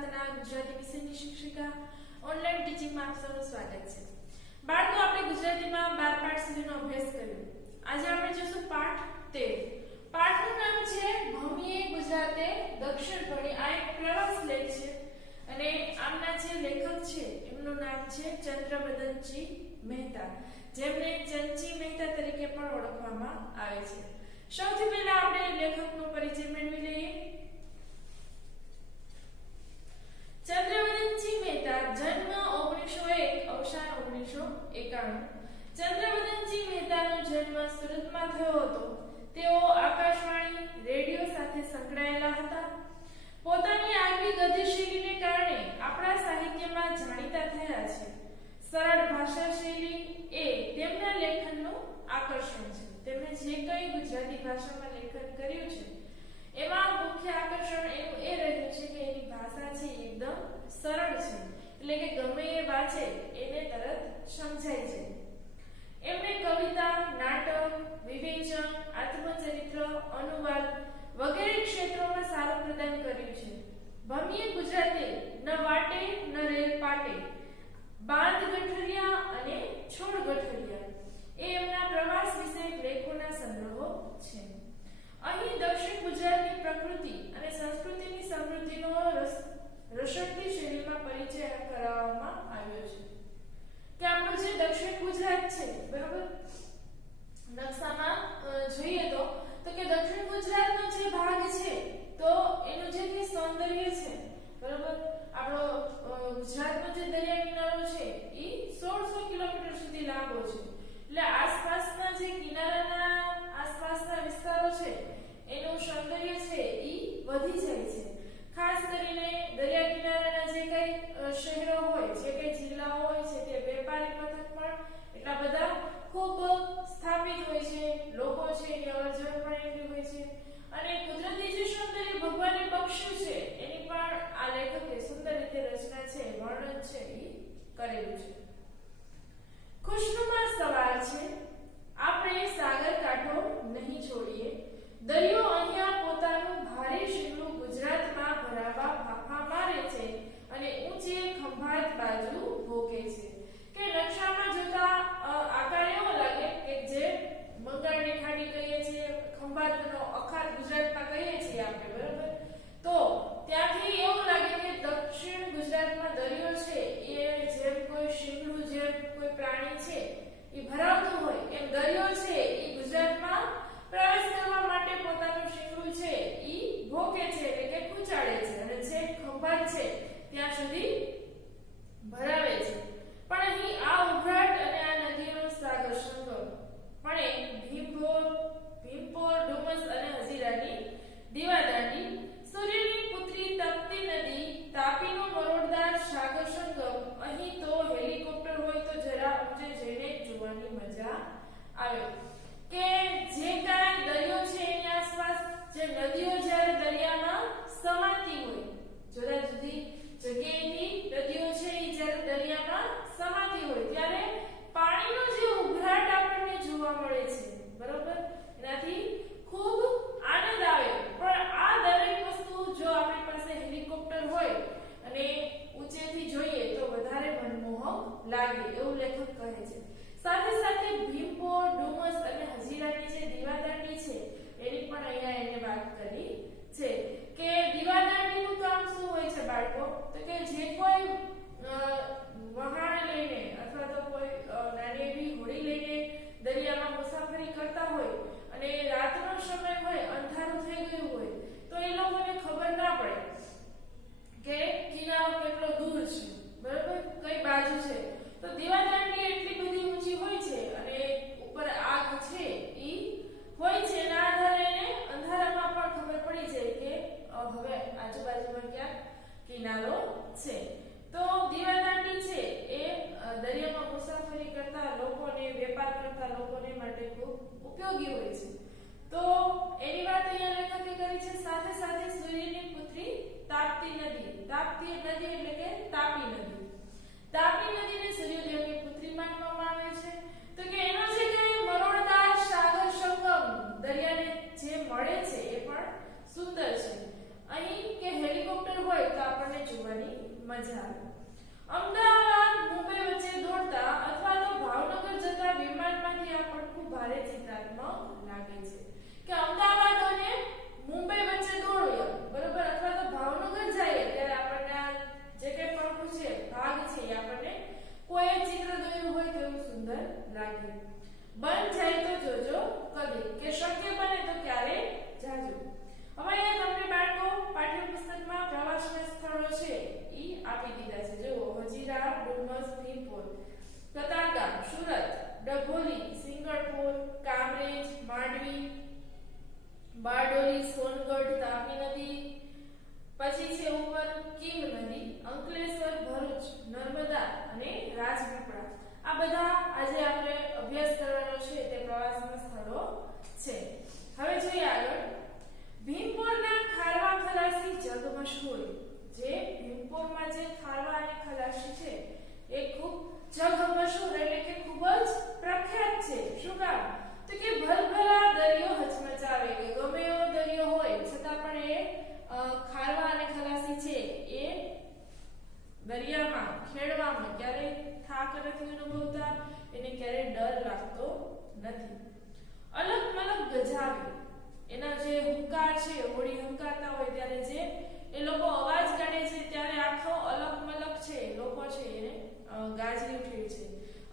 7ના ગુજરાતી વિષયની શિક્ષિકા ઓનલાઈન ટીચિંગમાં આપ સૌનું સ્વાગત છે। બાળકો, આપણે ગુજરાતીમાં 12 પાઠ સુધીનો અભ્યાસ કર્યો। આજે આપણે જોશું પાઠ 13। પાઠનું નામ છે ભમીએ ગુજરાતે દક્ષિણ ભણી। આ એક પ્રવાસ લેખ છે અને આમના જે લેખક છે એમનું નામ છે ચંદ્રવદનજી મહેતા, જેમને ચંચી મહેતા તરીકે પણ ઓળખવામાં આવે છે। સૌથી પહેલા આપણે લેખકનો પરિચય મેળવી લઈએ। ચંદ્રવદનજી મહેતા, જન્મ 1901, અવસાન 1991। ચંદ્રવદનજી મહેતાનો જન્મ સુરતમાં થયો હતો। તેઓ આકાશવાણી રેડિયો સાથે સંકળાયેલા હતા। પોતાની આગવી ગદ્યશૈલીને કારણે આપણા સાહિત્યમાં જાણીતા થયા છે। સરળ ભાષા શૈલી એ તેમના લેખનનું આકર્ષણ છે। તેમણે જે કંઈ ગુજરાતી ભાષામાં લેખન કર્યું છે એમાં મુખ્ય આકર્ષણ એનું એ રહ્યું છે કે એની ભાષા છે એકદમ સરળ છે, એટલે કે ગમે એ વાંચે એને તરત સમજાય છે। એમણે કવિતા, નાટક, વિવેચન, આત્મચરિત્ર, અનુવાદ વગેરે ક્ષેત્રોમાં સારું પ્રદાન કર્યું છે। ભમીએ ગુજરાતે ન વાટે ન રેલ પાટે, બાંધ ગઠરિયા અને છોડ ગઠરિયા એ એમના પ્રવાસ વિષયક લેખોના સંગ્રહો છે। અહીં દક્ષિણ ગુજરાતની પ્રકૃતિ અને સંસ્કૃતિની સમૃદ્ધિનો રસળતી શૈલીમાં પરિચય કરાવવામાં આવ્યો છે કે આપણું જે દક્ષિણ ગુજરાત છે, બરાબર, નકશામાં જોઈએ તો કે દક્ષિણ ગુજરાતનો જે ભાગ છે તો એનું જે કંઈ સૌંદર્ય છે, બરાબર, આપણો ગુજરાતનો જે દરિયા કિનારો છે એ 1600 કિલોમીટર સુધી લાંબો છે, એટલે આસપાસના જે કિનારાના આસપાસના વિસ્તારો છે એનું સૌંદર્ય છે એ વધી જાય છે। ખાસ કરીને દરિયા કિનારાના જે કઈ શહેરો હોય, જે કઈ જિલ્લાઓ હોય છે તે વેપારી મથક પણ એટલા બધા ખૂબ સ્થાપિત હોય છે, લોકો છે એની અવરજવર પણ એટલી હોય છે અને કુદરતી જે સૌંદર્ય ભગવાને બખ્શ્યું છે એની પણ આ લેખકે સુંદર રીતે રચના છે, વર્ણન છે એ કરેલું છે। ખુશનુમા સવાર છે, આપણે સાગર કાંઠો નહીં છોડીએ। દરિયો અહીંયા પોતાનું ભારે શીંગડું ગુજરાતમાં ભરાવા ફાંફા મારે છે અને ઊંચે ખંભાત બાજુ ભોગે છે। કે નકશામાં જોતા આકાર એવો લાગે કે જે બંગાળની ખાડી કહીએ છીએ, ખંભાતનો અખાત ગુજરાતમાં કહીએ છીએ આપણે, બરાબર, તો ત્યાંથી એવું લાગે કે દક્ષિણ ગુજરાતમાં દરિયો છે એ જેમ કોઈ શીંગડું, જેમ કોઈ પ્રાણી છે એ ભરાવતું હોય એમ દરિયો છે એ ગુજરાતમાં પ્રવેશ કરવા માટે પોતાનું શીંગડું છે એ ભોગે છે, એટલે કે કૂચાડે છે અને જે ખંભાત છે ત્યાં સુધી ભરાવે છે। પણ અહીં આ ઉભરાટ અને આ નદીનો સાગર સંગમ પણ ભીમપોર, ડુમસ અને હજીરાની દીવાદાંડી, સૂર્યની પુત્રી તપતી નદી, તાપીનો મરોડદાર સાગર સંગમ, અહીં તો હેલિકોપ્ટર હોય તો જરા ઊંચે જઈને જોવાની મજા આવે। કે જે કાંઈ દરિયો છે એની આસપાસ જે નદીઓ જ્યારે દરિયામાં સમાતી હોય, જુદા જુદી જગ્યાએથી નદીઓ છે એ જ્યારે દરિયામાં સમાતી હોય ત્યારે પાણીનો જે ઉભરાટ આપણને જોવા મળે છે, બરોબર, એનાથી ખૂબ આનંદ આવે। પણ આ દરેક વસ્તુ જો આપણી પાસે હેલિકોપ્ટર હોય અને ઊંચેથી જોઈએ તો વધારે મનમોહક લાગે એવું લેખક કહે છે। સાથે સાથે ભીમપોર, ડુમસ અને હજીરાની જે દીવાદાંડી છે એની પણ અહીંયા એને વાત કરી છે કે દીવાદાંડીનું કામ શું હોય છે બાળકો, તો કે જે કોઈ વહાણ લઈને અથવા તો કોઈ નાની એવી હોડી લઈને દરિયામાં મુસાફરી કરતા હોય અને રાતનો સમય હોય, અંધારું થઈ ગયું હોય તો એ લોકોને ખબર ના પડે કે કિનારો કેટલો દૂર છે, બરાબર, કઈ બાજુ છે, તો દીવાદાંડી એટલી બધી ઊંચી હોય છે અને ઉપર આગ છે ઈ હોય છે, એના આધારે એને અંધારામાં પણ ખબર પડી જાય કે હવે આજુબાજુમાં ક્યાંક કિનારો છે। તો દીવાદાંડી છે એ દરિયામાં મુસાફરી કરતા લોકોને, વેપાર કરતા લોકોને માટે ખૂબ ઉપયોગી હોય છે। તો એની વાત અહીંયા લેખકે કરી છે। સાથે સાથે સૂર્યની પુત્રી તાપતી નદી, તાપતી નદી એટલે કે તાપી નદી, તાપી નદીને સૂર્યદેવની પુત્રી માનવામાં આવે છે। તો કે એનો જે કઈ મરોડદાર સાગર સંગમ દરિયાને જે મળે છે એ પણ સુંદર છે। અહીં કે હેલિકોપ્ટર હોય તો આપણને જોવાની મજા આવે. અમદાવાદ મુંબઈ વચ્ચે દોડતા અથવા તો ભાવનગર જતા વિમાનમાંથી આ પડખું ભારે ચિત્રાત્મક લાગે છે કે અમદાવાદ અને મુંબઈ વચ્ચે દોડીએ બરોબર અથવા તો ભાવનગર જઈએ ત્યારે આપણને આ જે કંઈ પડખું છે ભાગ છે એ આપણને કોઈ ચિત્ર દોર્યું હોય તો એવું સુંદર લાગે. બન જાય તો જોજો કદી કે શક્ય બને તો ક્યારે જાજો. હવે અહીંયા તમને બાળકો પાઠ્યપુસ્તકમાં પ્રવાસના સ્થળો છે ઈ આપી દીધા છે. જો હજીરા, ડુમસ, ભીમપોર, કતારગામ, સુરત, ડભોલી, સિંગણપુર, કામરેજ, માંડવી, બારડોલી, સોનગઢ, તાપી નદી, પછી છે ઉપર કીમ નદી, અંકલેશ્વર, ભરૂચ, નર્મદા અને રાજપીપળા. આ બધા આજે આપણે અભ્યાસ કરવાનો છે તે પ્રવાસના સ્થળો છે. હવે જોઈએ આગળ. ભીમપોરના ખારવા ખલાસી જગ મશહૂર. જે ભીમપોરમાં જે ખારવા અને ખલાસી છે એ ખૂબ જગ મશહૂર એટલે કે ખૂબ જ પ્રખ્યાત છે. શું કામ? તો કે ભલભલા દરિયો હચમચાવે કે ગમે એવો દરિયો હોય છતાં પણ એ ખારવા અને ખલાસી છે એ દરિયામાં ખેડવામાં ક્યારેય થાક નથી અનુભવતા, એને ક્યારેય ડર લાગતો નથી. અલગ મલક ગજાવે. એના જે હુંકાર છે હોડી હંકારતા હોય ત્યારે જે એ લોકો અવાજ કાઢે છે ત્યારે આખો અલગ મલક છે લોકો છે એને ગાજી ઉઠે છે.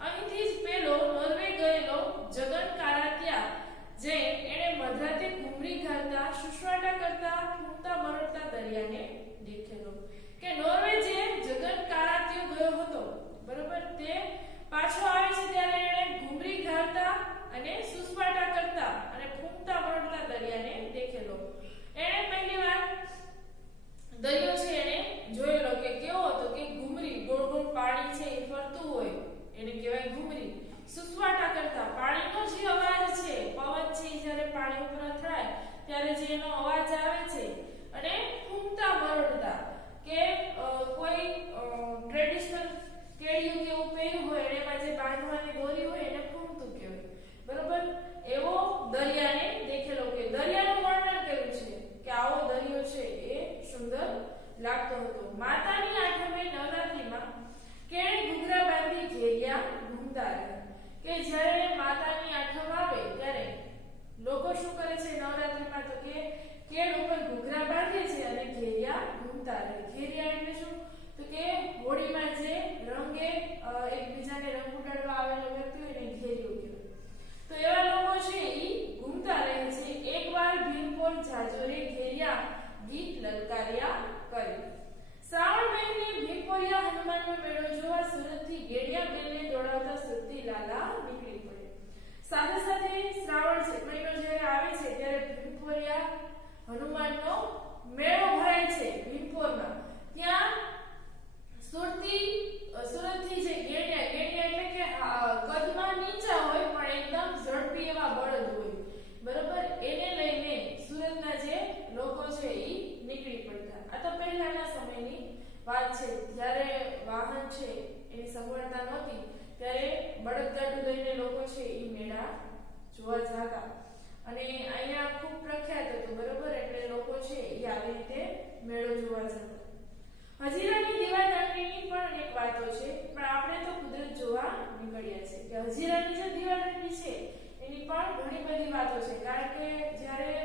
અહીંથી જ પેલો નોર્વે ગયેલો જગન કારાત્યા જે એને મધરાતે ઘૂમરી ઘાલતા સુસવાટા કરતા ફૂંકતા બરડતા દરિયાને દેખેલો. કે નોર્વે જે જગન કારાત્યો ગયો હતો બરોબર તે પાછો આવે છે ત્યારે એને ઘૂમરી ઘાલતા અને સુસવાટા કરતા અને ફૂંકતા બરડતા દરિયાને દેખેલો. એને પહેલી વાર દરિયો છે એને જોયેલો કે કેવો હતો કે ઘૂમરી ગોળ ગોળ પાણી છે એ ફરતું હોય એને કહેવાય ઘૂમરી. સુસવાટા કરતા પાણીનો જે અવાજ છે પવન છે જ્યારે પાણી ઉપર અથડાય ત્યારે જે એનો અવાજ આવે છે અને ફૂંકતા બરડતા કે કોઈ ટ્રેડિશનલ કેડિયું કે એવું પહેર્યું હોય એમાં જે બાંધવાની દોરી હોય એને ફૂંકતું કહેવાય બરોબર. એવો દરિયાને દેખેલો કે દરિયાનું વર્ણન કર્યું છે કે આવો દરિયો છે એ સુંદર લાગતો હતો. માતાની આઠમે નવરાત્રીમાં કેણે ઘૂઘરા બાંધી ઘેરિયા ઘૂમતા રહ્યા. કે જ્યારે માતાની આઠમ આવે ત્યારે લોકો શું કરે છે નવરાત્રીમાં તો કે કેળ ઉપર ઘૂઘરા બાંધે છે અને ઘેરિયા ઘૂમતા રહે. ઘેરિયા એટલે શું? તો કે હોળીમાં જે રંગે એકબીજાને રંગ ઉડાડવા આવેલો વ્યક્તિ હોય એને ઘેરિયું કહેવાય. તો એવા લોકો છે ઈ ઘૂમતા રહે છે. એકવાર ભીમપોર જાજોરે ઘેરિયા ગીત લલકાર્યા કરે. શ્રાવણ મહિને ભીમપોરિયા હનુમાનનો મેળો જોવા સુરતથી ગેડિયા બેલને દોડાવતા સુરતી લાલા નીકળી પડે. સાથે સાથે શ્રાવણ મહિનો જ્યારે આવે છે ત્યારે ભીમપોરિયા હનુમાનનો મેળો ભરાય છે ભીમપોરમાં. ત્યાં સુરતથી જે ગેડિયા એટલે કે કદમાં નીચા હોય પણ એકદમ ઝડપી એવા બળદ હોય બરોબર એને લઈને સુરતના જે લોકો છે ઈ નીકળી પડતા. આ તો પહેલાના સમયની વાત છે જ્યારે વાહન છે એની સગવડતા નહોતી ત્યારે બળદગાડું લઈને લોકો છે ઈ મેળા જોવા જતા અને અહીંયા ખૂબ પ્રખ્યાત હતું બરોબર. એટલે લોકો છે ઈ આવી રીતે મેળો જોવા જતા. હજીરાની દીવાદાંડીની પણ અનેક વાતો છે પણ આપણે તો કુદરત જોવા નીકળ્યા છે કે હજીરાની જે દીવાદાંડી છે એની પણ ઘણી બધી વાતો છે. કારણ કે જ્યારે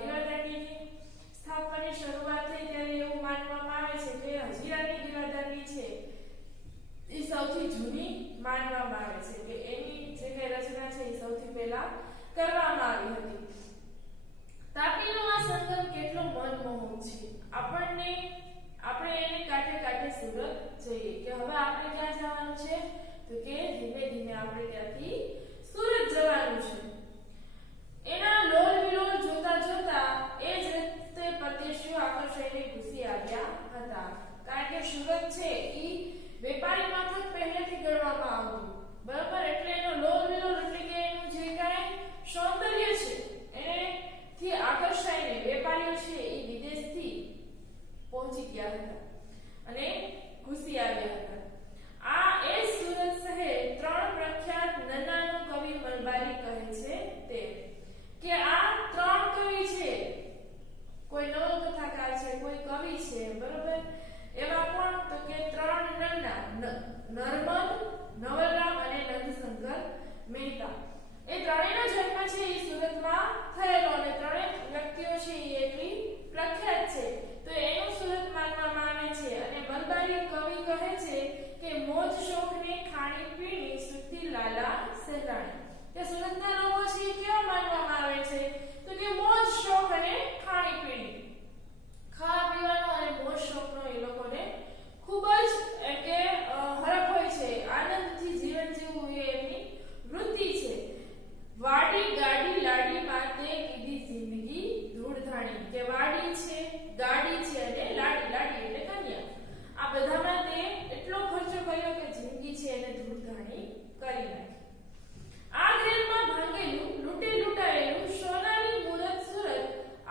દીવાદાંડીની સ્થાપનાની શરૂઆત થઈ ત્યારે એવું માનવામાં આવે છે કે હજીરાની દીવાદાંડી છે એ સૌથી જૂની માનવામાં આવે છે કે એની જે કઈ રચના છે એ સૌથી પહેલા કરવામાં આવી હતી. તાપીનો આ સંગમ કેટલો મનમોહક છે. આપણે એને કાંઠે કાંઠે સુરત જઈએ કે હવે આપણે ક્યાં જવાનું છે તો કે ધીમે ધીમે આપણે ત્યાંથી સુરત જવાનું છે. એના લોલ નર્મદ, નવલરામ અને નંદશંકર મહેતા. એ ત્રણેયનો જન્મ છે એ સુરતમાં થયેલો અને ત્રણેય વ્યક્તિઓ છે એ એટલી પ્રખ્યાત છે તો એનું સુરત માનવામાં આવે છે. અને મલબારી કવિ કહે છે કે મોજ શોખને ખાણી પીણી સુખી લાલા સહેલાણી. કે સુરતના લોકો છે એ કેવા માનવામાં આવે છે તો કે મોજ શોખ અને ખાણી પીણી, ખાવા પીવાનો અને મોજ શોખનો એ લોકોને ખૂબ જ કે હરખ હોય છે, આનંદથી જીવન જીવવું એ એમની વૃત્તિ છે. વાડી ગાડી લાડી માતે કીધી જિંદગી ધૂળધાણી. કે વાડી છે, ગાડી છે અને લાડી, લાડી એટલે કન્યા. આ બધામાં તે એટલો ખર્ચો કર્યો કે જિંદગી છે એને ધૂળધાણી કરી નાખી. આ ગ્રેડમાં ભાંગેલું લૂંટે લૂંટાયેલું સોનાની મૂરત સુરત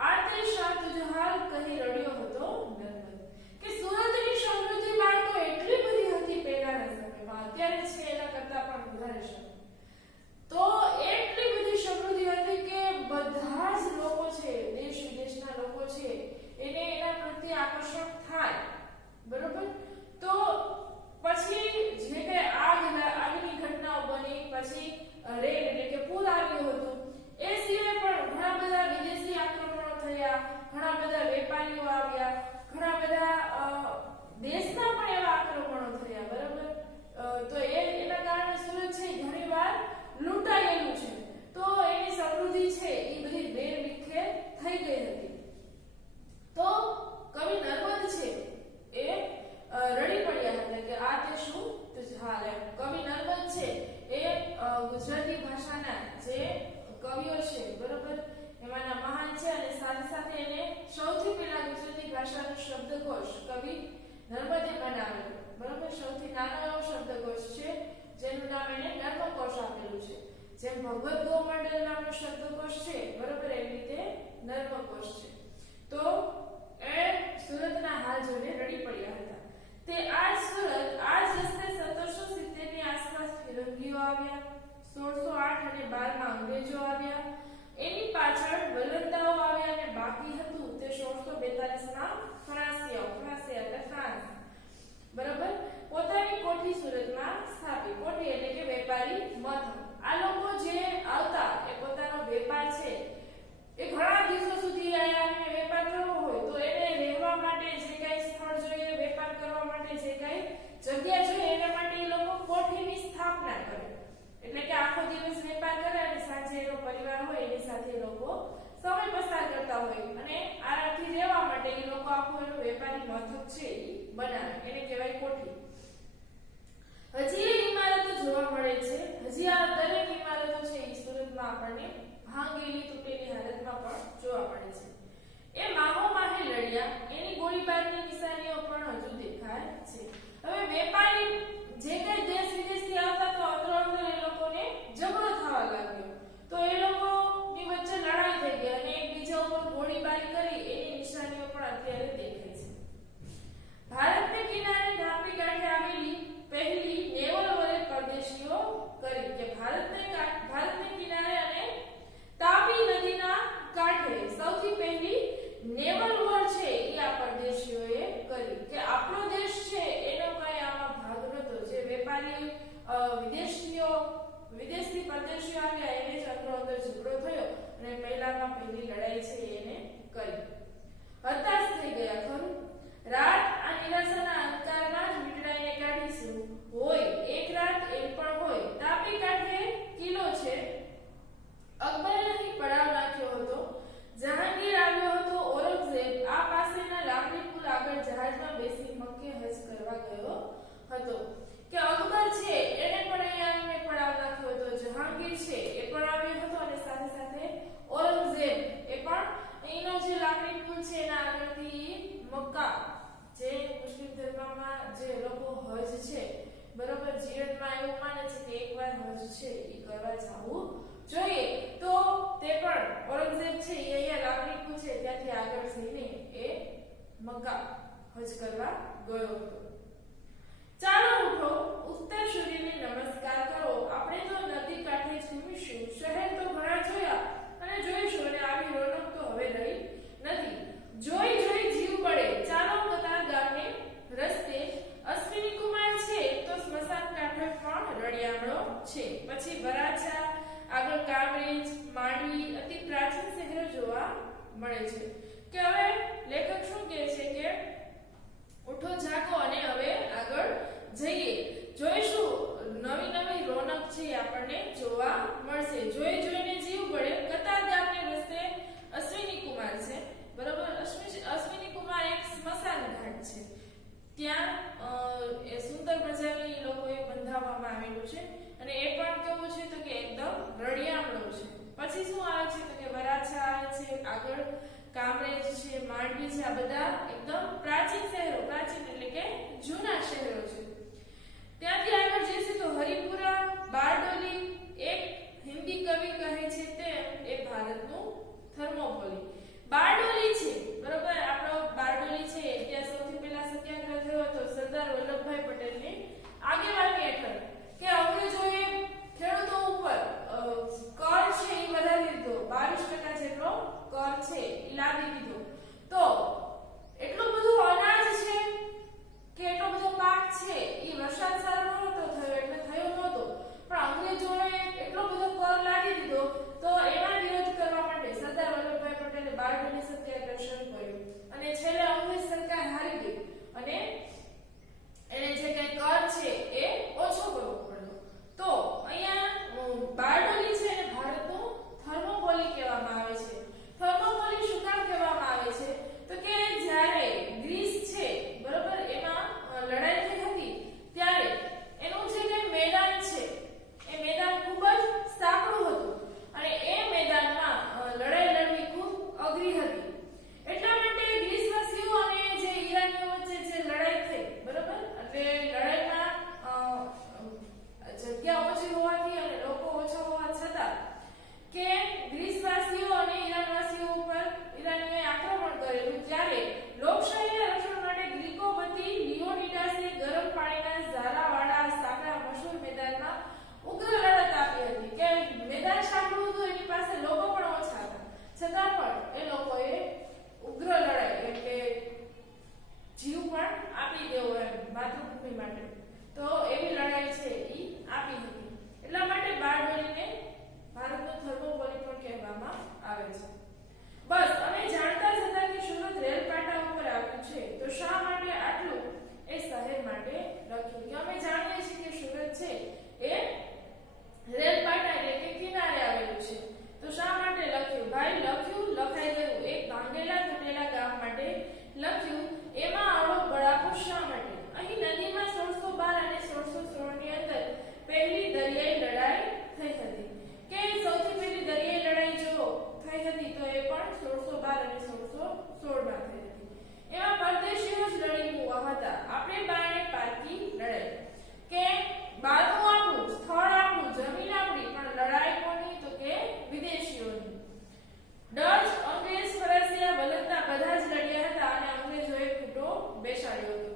આરતે શાહ તુજહાલ કહી રડ્યો હતો નર્મદ. કે સુરતની સમૃદ્ધિ બાળકો એટલી બધી હતી પહેલાના સમયમાં, અત્યારે છે એના કરતા પણ વધારે છે. તો એટલી બધી સમૃદ્ધિ હતી કે બધા જ લોકો છે, દેશ વિદેશના લોકો છે એને એના પ્રત્યે આકર્ષણ થાય. બરોબર? તો પછી જે કે આગની ઘટનાઓ બની, પછી રેડ એટલે કે પૂર આવ્યું હતું, એ સિવાય પણ ઘણા બધા વિદેશી આક્રમણો થયા, ઘણા બધા વેપારીઓ આવ્યા, ઘણા બધા દેશના પણ એવા આક્રમણો થયા. બરોબર? તો એના કારણે સુરત છે ઘણીવાર લૂંટાયેલું છે. તો એની સમૃદ્ધિ છે એ બધી વેર વિખેર થઈ ગઈ હતી. તો કવિ નર્મદ છે એ રડી પડ્યા હતા કે આ તે શું તુજહાલ. કવિ નર્મદ છે એ ગુજરાતી ભાષાના જે કવિઓ છે, બરોબર, એમાંના મહાન છે અને સાથે સાથે એને સૌથી પહેલા ગુજરાતી ભાષાનો શબ્દકોશ કવિ નર્મદે બનાવેલો. બરોબર? સૌથી નાનો એવો શબ્દકોશ છે જેનું નામ એને નર્મકોશ આપેલું છે. જેમ ભગવત ગોમંડલ નામનો શબ્દકોશ છે, બરોબર, એવી રીતે નર્મકોશ છે. તો એ સુરતના હાલ જોઈને રડી પડ્યા હતા. તે આ સુરત આ જ રસ્તે 1770 ની આસપાસ ફિરંગીઓ આવ્યા, 1608 અને 12 માં અંગ્રેજો આવ્યા, એની પાછળ વલંદાઓ આવ્યા અને બાકી હતું તે 1642 માં ફ્રાંસીઓ, ફ્રાંસ એટલે ફ્રાન્સ. બરોબર? પોતાની કોઠી સુરતમાં સ્થાપી. કોઠી એટલે કે વેપારી મથક. આ લોકો જે આવતા એ પોતાનો વેપાર છે એ ઘણા દિવસો સુધી અહીંયા આવીને વેપાર કરવો હોય તો એને રહેવા માટે જે કઈ સ્થળ જોઈએ, વેપાર કરવા માટે જે કઈ જગ્યા જોઈએ, એના માટે એ લોકો કોઠીની સ્થાપના કરે. એટલે કે આખો દિવસ વેપાર કરે અને સાંજે એનો પરિવાર હોય એની સાથે એ લોકો સમય પસાર કરતા હોય અને આરામથી રહેવા માટે એ લોકો આખું એનું વેપારી મથક છે એ બનાવે. એને કહેવાય કોઠી. હજી એ ઇમારતો જોવા મળે છે. હજી આ દરેક ઇમારતો છે એ સુરતમાં આપણને ભાંગેલી તૂટેલી હાલતમાં પણ જોવા મળે છે. એ માહો માહે લડ્યા, એની ગોળીબારની નિશાનીઓ પણ હજુ દેખાય છે. હવે વેપારી જે કઈ દેશ વિદેશથી આવતા તો અંદરો અંદર એ લોકોને ઝઘડો થવા લાગ્યો. તો એ લોકોની વચ્ચે લડાઈ થઈ ગઈ અને એકબીજા ઉપર ગોળીબારી કરી એની નિશાનીઓ પણ અત્યારે દેખાય છે. ભારતને કિનારે ઢાપી કાંઠે આવેલી પહેલી નેવલ વોર પરદેશીઓ કરી. કે ભારતને કિનારે અને તાપી નદીના કાંઠે સૌથી પહેલી નેવલ વોર છે એ આ પરદેશીઓએ કરી. કે આપણો દેશ છે એનો કઈ આમાં ભાગ નહોતો. જે વેપારી વિદેશથી પરદેશીઓ આવ્યા એને જ અંદરો અંદર ઝઘડો થયો અને પહેલામાં પહેલી લડાઈ છે એને કરી. હતાશ થઈ ગયા ખરું. રાત આ નિરાશાના અંધકારમાં જ વીંટળાઈને કાઢીશું. હોય એક રાત એમ પણ હોય. તાપી કાંઠે કિલ્લો છે. અકબરે અહીં પડાવ નાખ્યો હતો. જહાંગીર આવ્યો હતો. ઔરંગઝેબ આ પાસેના લાકડી પુલ આગળ જહાજમાં બેસી મક્કે હજ કરવા ગયો હતો. કે અકબર છે એને પણ અહીં આવીને પડાવ નાખ્યો હતો. જહાંગીર છે એ પણ આવ્યો હતો અને સાથે સાથે ઔરંગઝેબ એ પણ અહીંનો જે લાકડી પુલ છે એના આગળથી મક્કા, જે મુસ્લિમ ધર્મમાં જે લોકો હજ છે, બરોબર, જીવનમાં એવું માને છે કે એકવાર હજ છે એ કરવા જવું જોઈએ. તો તે પણ ઔરંગઝેબ છે એ અહીંયા લાકડી પુલ છે ત્યાંથી આગળ જઈને એ મક્કા હજ કરવા ગયો હતો. ચાલો ઉઠો, ઉગતા સૂર્યને નમસ્કાર કરો. આપણે તો નદી કાંઠે જ ઘૂમીશું. શહેર તો ઘણા જોયા અને જોઈશું અને આવી રોનક તો હવે રહી નથી. જોઈ જીવ પડે. ચાલો કતાર ગામને રસ્તે. અશ્વિની કુમાર છે તો સ્મશાન મળે છે કે હવે લેખક શું કહે છે કે ઉઠો જાગો અને હવે આગળ જઈએ, જોઈશું નવી નવી રોનક છે આપણને જોવા મળશે. જોઈ જોઈને જીવ પડે. કતાર ગામને રસ્તે અશ્વિની કુમાર છે, બરોબર. અશ્વિની કુમાર એક સ્મશાન ઘાટ છે, ત્યાં એ સુંદર મજાની લોકોએ બંધાવવામાં આવેલું છે અને એ પણ કેવું છે તો કે એકદમ રળિયામણું છે. પછી શું આવે છે તો કે વરાછા આવે છે, આગળ કામરેજ છે, માંડવી છે. આ બધા એકદમ પ્રાચીન શહેરો, પ્રાચીન એટલે કે જૂના શહેરો છે. ત્યાંથી આગળ જઈશું તો હરિપુરા, બારડોલી, એક હિન્દી કવિ કહે છે તે એ ભારતનું થર્મોપોલી. બારડોલી છે, બરોબર. આપણો બારડોલી છે ત્યાં સૌથી પહેલા સત્યાગ્રહ થયો હતો સરદાર વલ્લભભાઈ પટેલની આગેવાની હેઠળ, કે અંગ્રેજોએ ખેડૂતો ઉપર કર છે એ વધારી દીધો, 22% જેટલો કર છે એ લાદી દીધો. તો એટલું બધું અનાજ છે કે એટલો બધો પાક છે એ વરસાદ સારો નહોતો થયો એટલે થયો નહોતો, પણ અંગ્રેજોએ એટલો બધો કર લાદી દીધો. તો એના વિરોધ કરવા માટે સરદાર વલ્લભભાઈ પટેલે બારડોલી સત્યાગ્રહ શરૂ કર્યો અને છેલ્લે અંગ્રેજ સરકાર હારી ગઈ અને એને જે કઈ કર છે એ ઓછો કરવો પડ્યો. તો અહીંયા બારડોલી છે એને ભારતનું થર્મોપોલી કહેવામાં આવે છે. થર્મોપોલી શું કામ કહેવામાં આવે છે તો કે જ્યારે ગ્રીસ છે, બરોબર, એમાં લડાઈ થઈ હતી ત્યારે એનું જે કઈ મેદાન છે એ મેદાન ખૂબ જ સાંકડું હતું અને એ મેદાનમાં લડાઈ લડવી ખૂબ અઘરી હતી. એટલા માટે ગ્રીસવાસીઓ અને જે ઈરાનીઓ વચ્ચે જે લડાઈ થઈ, બરોબર, એટલે લડાઈમાં જગ્યા ઓછી હોવાથી અને લોકો ઓછા હોવા છતાં કે ગ્રીસવાસીઓ અને ઈરાનવાસીઓ ઉપર ઈરાનીઓએ આક્રમણ કરેલું, ત્યારે લોકશાહીના રક્ષણ માટે ગ્રીકો વતી લિયોનિડાસે ગરમ પાણીના ઝારાવાળા સાંકડા મશહૂર મેદાનમાં ઉગ્ર લડત આપી હતી. કે મેદાન સાંકડું હતું, એની પાસે લોકો પણ ઓછા હતા, છતાં પણ એ લોકોએ ઉગ્ર લડાઈ એટલે જીવ પણ આપી દેવો એમ માતૃભૂમિ માટે, તો એવી લડાઈ છે એ આપી હતી. એટલા માટે બારડોલીને ભારતનું થર્મોપોલી પણ કહેવામાં આવે છે. બસ અમે જાણતા જ હતા કે સુરત રેલ પાટા ઉપર આવ્યું છે, તો શા માટે આટલું એ શહેર માટે લખ્યું. કે અમે જાણીએ છીએ કે સુરત છે એ રેલ પાટા એટલે કે કિનારે આવેલું છે, તો શા માટે લખ્યું? ભાઈ લખ્યું, લખાઈ ગયું. એક ભાંગેલા તૂટેલા ગામ માટે લખ્યું. એમાં આવડો બળાપો શા માટે? અહીં નદીમાં 1612 અને 1616 ની અંદર પહેલી દરિયાઈ લડાઈ થઈ હતી. કે સૌથી પહેલી દરિયાઈ લડાઈ જો થઈ હતી તો એ પણ 1612 અને 1616 માં થઈ હતી. એમાં પરદેશીઓ જ લડી હતા. આપણે બાણે પારકી લડાઈ, કે બારનું આપણું, સ્થળ આપણું, જમીન આપણી, પણ લડાઈ કોની તો કે વિદેશીઓની. ડચ, અંગ્રેજ, ફરાસિયા, વલંદના બધા જ લડ્યા હતા અને અંગ્રેજોએ ખૂટો બેસાડ્યો હતો.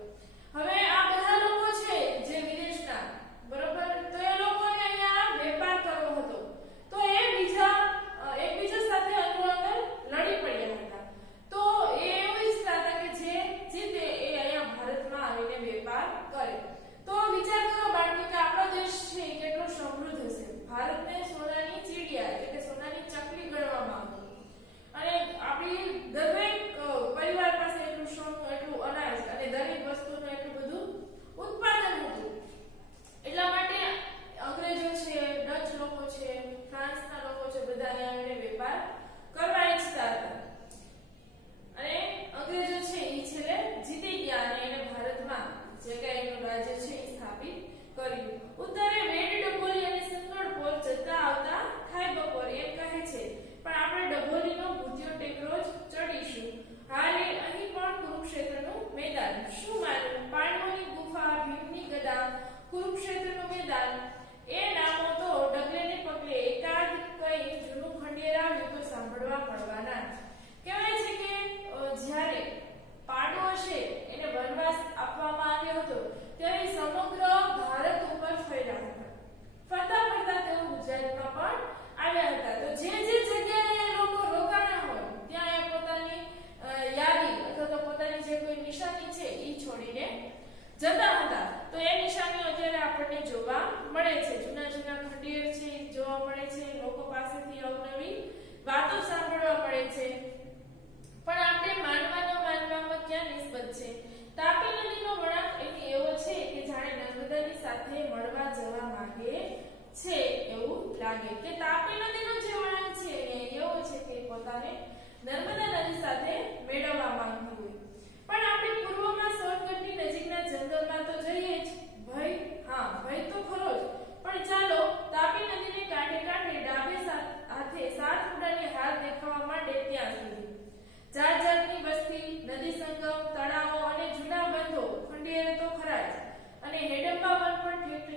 હવે આ બધા લોકો છે જે વિદેશના, બરોબર, તો એ લોકોને અહીંયા વેપાર કરવો હતો, તો એ એકબીજા સાથે અંદરોઅંદર લડી પડ્યા હતા. તો એ એવું ઈચ્છતા હતા કે જે જીતે એ અહીંયા ભારતમાં આવીને વેપાર કરે. તો વિચાર કરો બાળકો કે આપણો દેશ છે એ કેટલો સમૃદ્ધ હશે. ભારતને સોનાની ચીડિયા એટલે કે સોનાની ચકલી ગણવામાં આવતું અને આપણી દરેક પરિવાર પાસે એટલું સોનું, એટલું અનાજ અને દરેક વસ્તુનું એટલું બધું ઉત્પાદન હતું. એટલા માટે અંગ્રેજો છે, ડચ લોકો છે, ફ્રાન્સના લોકો છે, બધાને આવીને વેપાર કરવા ઈચ્છતા હતા. અને અંગ્રેજો છે એ છેલ્લે જીતી ગયા અને એને ભારતમાં જે કઈ એનું રાજ્ય છે એ સ્થાપિત કર્યું. ઉત્તરે વેડ ડભોલી અને સંગણપોર જતા આવતા થાય બપોર એમ કહે છે, પણ આપણે ડભોલીનો ભૂતિયો ટેકરો જ ચડીશું. હાલે અહીં પણ કુરુક્ષેત્રનું મેદાન. શું માનું? પાંડવોની ગુફા, ભીમની ગદા, કુરુક્ષેત્રનું મેદાન, એ નામો તો ડગલે ને પગલે એકાદ કઈ જૂનું ખંડેર આવ્યું તો સાંભળવા મળવાના. કહેવાય છે કે જ્યારે પાંડવો છે એને વનવાસ આપવામાં આવ્યો હતો ત્યારે સમગ્ર ભારત ઉપર ફર્યા હતા. ફરતા ફરતા તેઓ ગુજરાતમાં પણ આવ્યા હતા. તો જે જગ્યાએ લોકો રોકાણા હોય ત્યાં એ પોતાની યાદી અથવા તો પોતાની જે કોઈ નિશાની છે એ છોડીને જતા હતા. તો એ નિશાનીઓ અત્યારે આપણને જોવા મળે છે. જૂના જૂના ખંડેર છે જોવા મળે છે. લોકો પાસેથી અવનવી વાતો સાંભળવા મળે છે.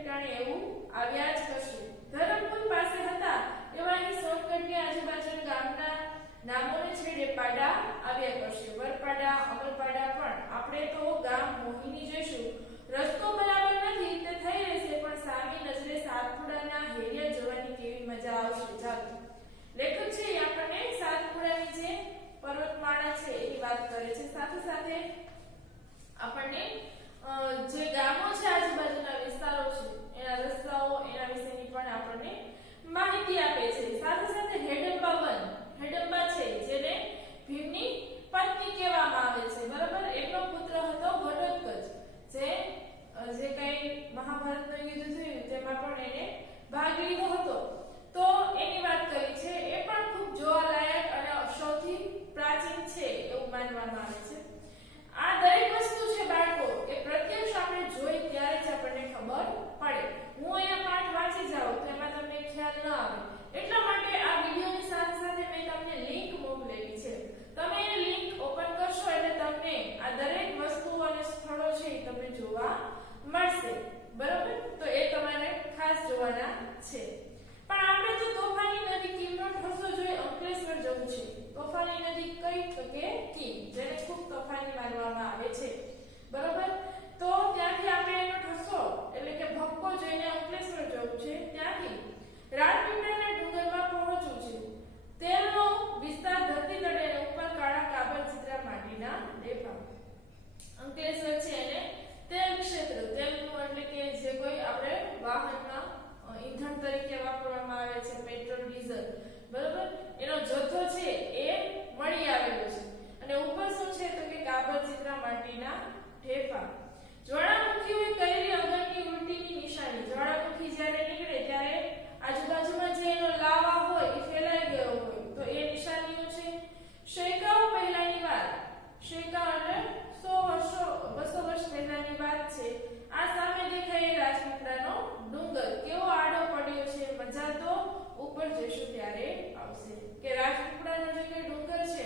ઠેકાણે એવું આવ્યા જ કરશે. ધરમપુર પાસે હતા એવા અહીં સોનગઢની આજુબાજુના ગામના નામોને છેડે પાડા આવ્યા કરશે. વરપાડા, અમરપાડા પણ આપણે તો ગામ મોહિની જઈશું. રસ્તો બરાબર નથી તે થઈ રહેશે, પણ સામી નજરે સાતપુડાના હેરિયા જોવાની કેવી મજા આવશે. ચાલો, લેખક છે એ આપણને સાતપુડાની જે પર્વતમાળા છે એની વાત કરે છે. સાથે સાથે આપણને જે ગામો છે, આજુબાજુના વિસ્તારો છે, એના રસ્તાઓ, એના વિશેની પણ આપણને માહિતી આપે છે. સાથે સાથે હેડંબા છે જેને ભીમની પત્ની કહેવામાં આવે છે. બરાબર, એમનો પુત્ર હતો ઘટોત્કચ, જે કઈ મહાભારતનું યુદ્ધ થયું તેમાં પણ એને ભાગ લીધો હતો. તો એની વાત કરી છે. એ પણ ખૂબ જોવાલાયક અને સૌથી પ્રાચીન છે એવું માનવામાં આવે છે. આ દરેક વસ્તુ છે બાળકો એ પ્રત્યક્ષ આપણે જોઈ ત્યારે જ આપણને ખબર પડે. હું અહીંયા પાઠ વાંચી જાઉં તો એમાં તમને ખ્યાલ ન આવે, એટલા માટે આ વિડિયોની સાથે સાથે મેં તમને લિંક મોકલેલી છે. તમે એ લિંક ઓપન કરશો એટલે તમને આ દરેક વસ્તુઓ અને સ્થળો છે એ તમને જોવા મળશે. બરાબર, તો એ તમારે ખાસ જોવાના છે. પણ આપણે તો તોફાની નદી કીમનો ઠસ્સો જોઈ અંકલેશ્વર જવું છે. તોફાની નદી કઈ તો કે કીમ, જેને ખૂબ તોફાની માનવામાં આવે છે. બરાબર, તો ત્યાંથી આપણે એનો ઠસ્સો એટલે કે ભક્કો જોઈને અંકલેશ્વર જવું છે. ત્યાંથી રાજપીપળાના ડુંગરમાં પહોંચવું છે. તેલનો વિસ્તાર ધરતી તળે અને ઉપર કાળા કાબર ચિત્રા માટીના ઢેફા. અંકલેશ્વર છે એને તેલ ક્ષેત્ર, તેલનું એટલે કે જે કોઈ આપણે વાહનમાં ઈંધણ તરીકે વાપરવામાં આવે છે, પેટ્રોલ, ડીઝલ, બરાબર, એનો જથ્થો છે એ મળી આવેલો છે. અને ઉપર શું છે તો કે કાબર ચિત્રા માટીના ઢેફા. જ્વાળામુખીઓએ કરેલી અગ્નિની ઉલટીની નિશાની. જ્વાળામુખી જ્યારે નીકળે ત્યારે આજુબાજુમાં જે એનો લાવા હોય એ ફેલાઈ ગયો હોય તો એ નિશાનીઓ છે. શેકાઓ પહેલાની વાત. શેકાઓ એટલે 200 વર્ષ પહેલાની વાત છે. આ સામે દેખાય રાજપીપળાનો ડુંગર કેવો આડો પડ્યો છે. મજા તો ઉપર જઈશું ત્યારે આવશે કે રાજપીપળાનો જે કઈ ડુંગર છે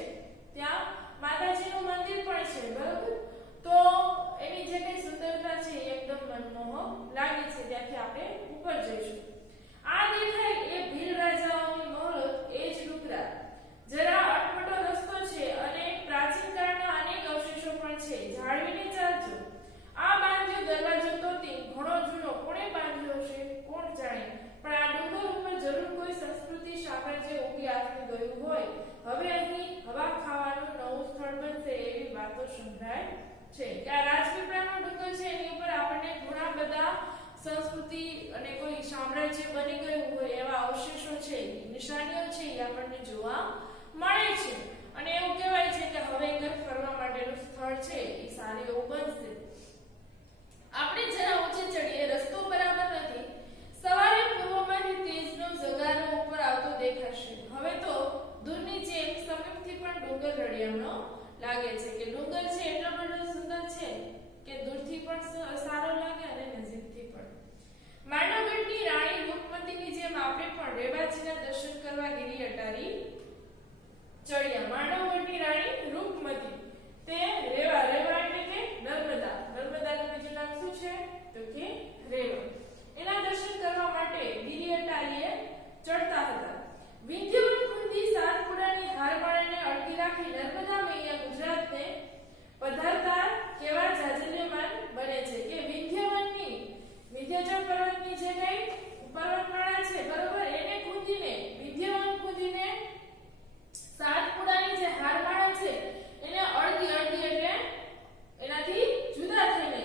ત્યાં માતાજીનું મંદિર પણ છે. બરાબર, તો એની જે કઈ સુંદરતા છે એકદમ મનમોહક લાગે છે. ત્યાંથી આપણે ઉપર જઈશું. આ દેખાય એ ભીલ રાજાઓની મહોલત, એ જ ડુંગરા. જરા અટપટો રસ્તો છે અને પ્રાચીન કાળના અનેક અવશેષો પણ છે. જાળવીને ચાલજો. આ બાંધ્યો દરવાજો તો ઘણો જૂનો, કોણે બાંધ્યો છે કોણ જાણે, પણ આ ડુંગર ઉપર જરૂર કોઈ સંસ્કૃતિ સામ્રાજ્ય ઉભી આથમી ગયું હોય. હવે અહીં હવા ખાવાનું નવું સ્થળ બનશે એવી વાતો સંભળાય છે. કે આ રાજપીપળાનો ડુંગર છે એની ઉપર આપણને ઘણા બધા સંસ્કૃતિ અને કોઈ સામ્રાજ્ય બની ગયું હોય એવા અવશેષો છે, નિશાનીઓ છે એ આપણને જોવા મળે છે. અને એવું કહેવાય છે કે હવે ફરવા માટેનું સ્થળ છે એ સારું એવું બનશે. આપણે જરા ઊંચે ચડીએ. રસ્તો બરાબર નથી. સવારે પૂર્વમાંથી તેજનો જગારો ઉપર આવતો દેખાશે. હવે તો દૂરની જેમ સમીપથી પણ ડુંગર રળિયામણો લાગે છે. કે ડુંગર છે એટલો બધો સુંદર છે કે દૂરથી પણ સારો લાગે અને નજીકથી પણ. માંડવગઢની રાણી રૂપમતીની જેમ આપણે પણ રેવાજીના દર્શન કરવા ગિરી અટારી ચડ્યા. માંડવગઢની રાણી રૂપમતી તે રેવા એટલે કે નર્મદાનું બીજું નામ શું છે તો કે રેવા. એના દર્શન કરવા માટે ગિરી અટારીએ ચડતા હતા. વિંધ્યવન કુંડી સાતપુડાની હારમાળાને અડકી રાખી નર્મદા મૈયા ગુજરાતને પધારતા કેવા જાજલ્યમાન બને છે. કે વિંધ્યાચલ પર્વતની જે કઈ પર્વતમાળા છે, બરોબર, એને કુંદીને વિંધ્યવન કુંદીને સાતપુડાની જે હારમાળા છે એને અડકી એટલે એનાથી જુદા થઈને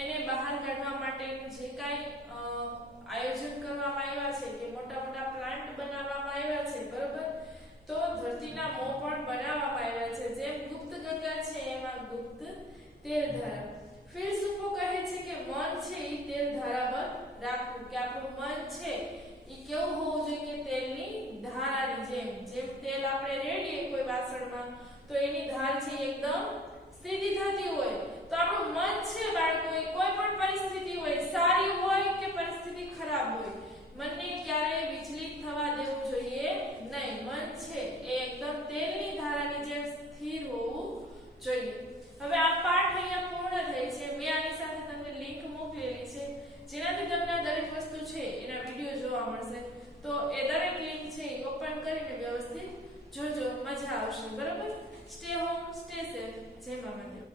એને બહાર કાઢવા માટેનું જે કાંઈ આયોજન કરવામાં આવ્યા છે કે મોટા મોટા પ્લાન્ટ બનાવવામાં આવ્યા છે, બરોબર, તો ધરતીના મોં પણ બનાવવામાં આવ્યા છે. જેમ ગુપ્ત ગંગા છે એમાં ગુપ્ત તેલધારા. ફિલસૂફો કહે છે કે મન છે એ તેલધારા પર રાખવું, કે આપણું મન છે એ કેવું હોવું જોઈએ કે તેલની ધારાની જેમ. જેમ તેલ આપણે રેડીએ કોઈ વાસણમાં તો એની ધાર છે એકદમ સીધી થતી હોય, તો આપણું મન છે બાળકો એ કોઈ પણ પરિસ્થિતિ હોય, સારી હોય કે પરિસ્થિતિ ખરાબ હોય, મનને ક્યારેય વિચલિત થવા દેવું જોઈએ નહીં. મન છે એ એકદમ તેલની ધારાની જેમ સ્થિર હોવું જોઈએ. હવે આ પાઠ અહીંયા પૂર્ણ થાય છે. મેં આની સાથે તમને લિંક મોકલેલી છે જેનાથી તમને દરેક વસ્તુ છે એના વિડિયો જોવા મળશે. તો એ દરેક લિંક છે એ ઓપન કરીને વ્યવસ્થિત જોજો, મજા આવશે. બરોબર, સ્ટે હોમ, સ્ટે સેફ. જય મા મહાદેવ.